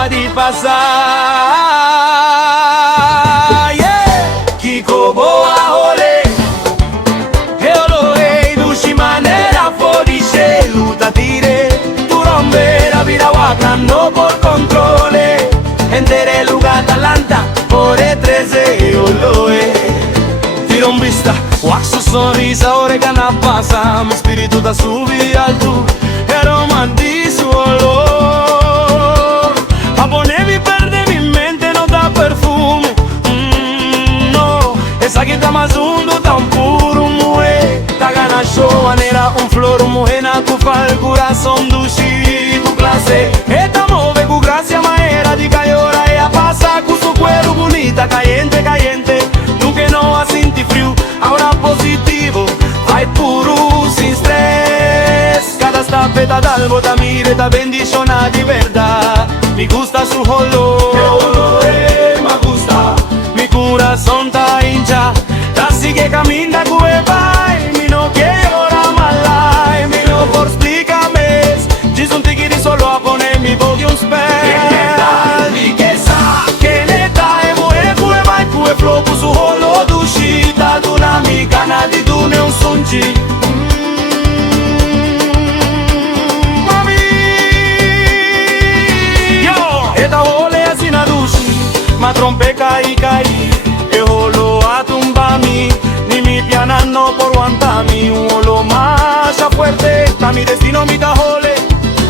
acaba de passar. Yeah. Kiko boa rolê, eu loei dushi maneira fodiche, luta tire, tu rompera vida waka no por controle, entere lugar Atalanta, ore 13 eu loei. Tiro vista, waxo sorrisa, oregana passa, meu espírito da subir alto, é romantizo olor. Japonés mi perde mi mente, no da perfume. No, esa que está más hundo, tan puro, mujer. Ta gana show, manera, flor, mujer, na tu fal, corazón, dushi, tu clase. Esta move con gracia, maera, di cayora, ella pasa con su cuero bonita, caliente, caliente. Nunca no ha senti frío, ahora positivo, vai puro, sin stress. Cada staffetta dal bota mire, ta bendiciona di verdad. Mi gusta su olor, me gusta. Mi corazón ta hincha, así que camina cueva. Mi no quiero ora malai, mi no por explícame. Diz un tiquiri solo a poner mi vogue un spell. Mi quesa, que neta e muere cueva e cue flow su olor dushita. Duna mi cana di dune un sunji. Ma trompe caí, e holo a tumbami, ni mi pianano por guantami, un holo más fuerte, ta mi destino mi tajole,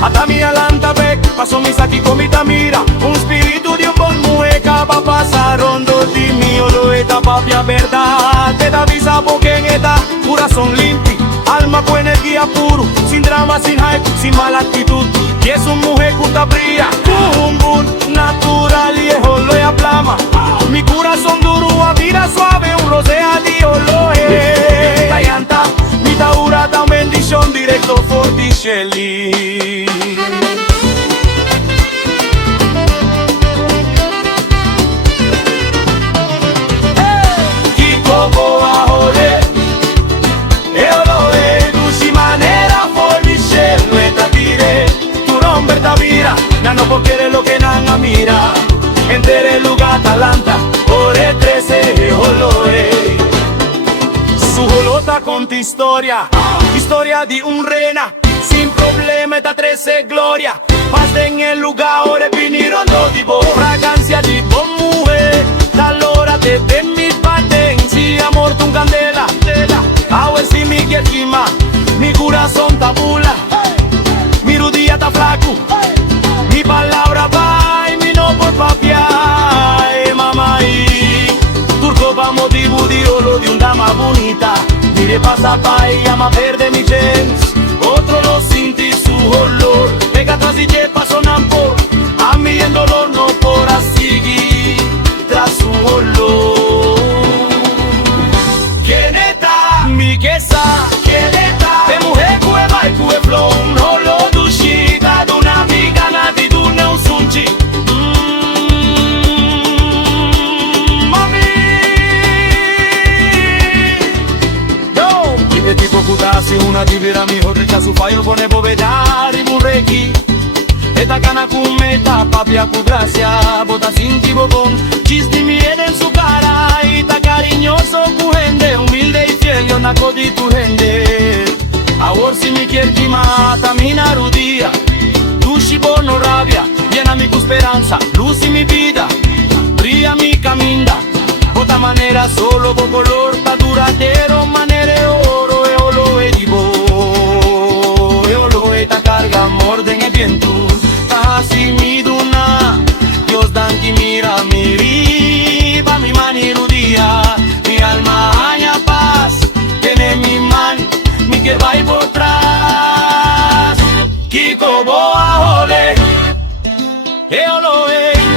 hasta mi alanta pec, paso mi saquico mi tamira, un espíritu de un bon mueca, pa pasar rondo di mi holo eta papia verdad, te da visa porque en esta corazón limpio, alma con energía puro, sin drama, sin hype, sin mala actitud, y es un mujer que brilla, un natural y es holo y aplama. Mi corazón duro a vida suave, un rosea di oloe. Callanta, mi taura da bendición directo Forticelli. Kiko boa rolê, eu loei dushi manera Forticelli, eta tire, tu romper ta vida, na no può querer lo que nanga mira. Entere lugar Atalanta, ore 13 olore. Su holota conta historia, historia di un rena, sin problema esta 13 gloria. Paz en el lugar, ore vinieron dos di bo, fragancia di bon mujer. Talora te den mi patencia, amor tu candela. Awe si mi quietima, mi corazón tabula, mi rodilla ta flaco, mi palabra va. Por papiar, mamá, y turco pa motivo di oro di un dama bonita. Mire pasa pa y llama verde mi jeans. Otro lo sinti su olor. Pega atrás y te paso nampo. A mí en dolor no por así tras su olor. ¿Quién está? Mi quesa. ¿Quién está? De mujer cueva y cue flow. Un olor dushita de una amiga nati dune un sunchi. Si una divira mi horrica su fallo pone povedar y burreki. Esta cana con meta papia con gracia, bota sin tibobón, chisti miel en su cara. Y ta cariñoso cu gente, humilde y fiel, yo naco di tu gente. Ahora si mi quiere que mata mi narudía, dushi bono rabia, llena mi esperanza, luz y mi vida, brilla mi caminda. Otra manera solo por color, ta duradero, manera oro, eolo e divo, eolo e ta carga, morden e viento, ta así mi duna, Dios dan que mira mi riva, mi mani rudía, mi alma aña paz, tiene mi man, mi que va por atrás, Kiko boa ole, eolo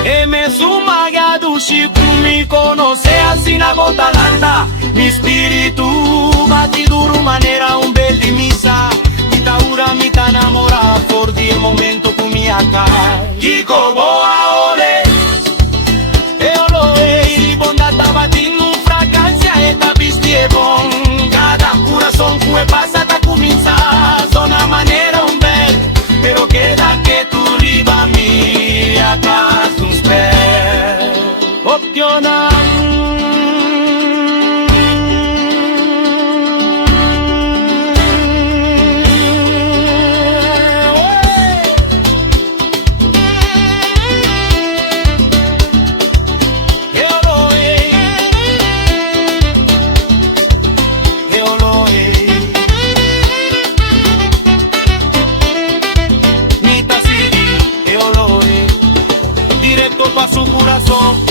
e me suma ya dushi. Mi conoce así na Atalanta, mi espíritu bati duro manera un bel di misa. Mi taura mi ta enamora por di el momento con mi acá. Kiko boa ole, e bondad bati un fragancia esta vistie bon. Cada corazón fue pasada comienza, zona manera un bel, pero queda que tu riba mi acá. Pa' su corazón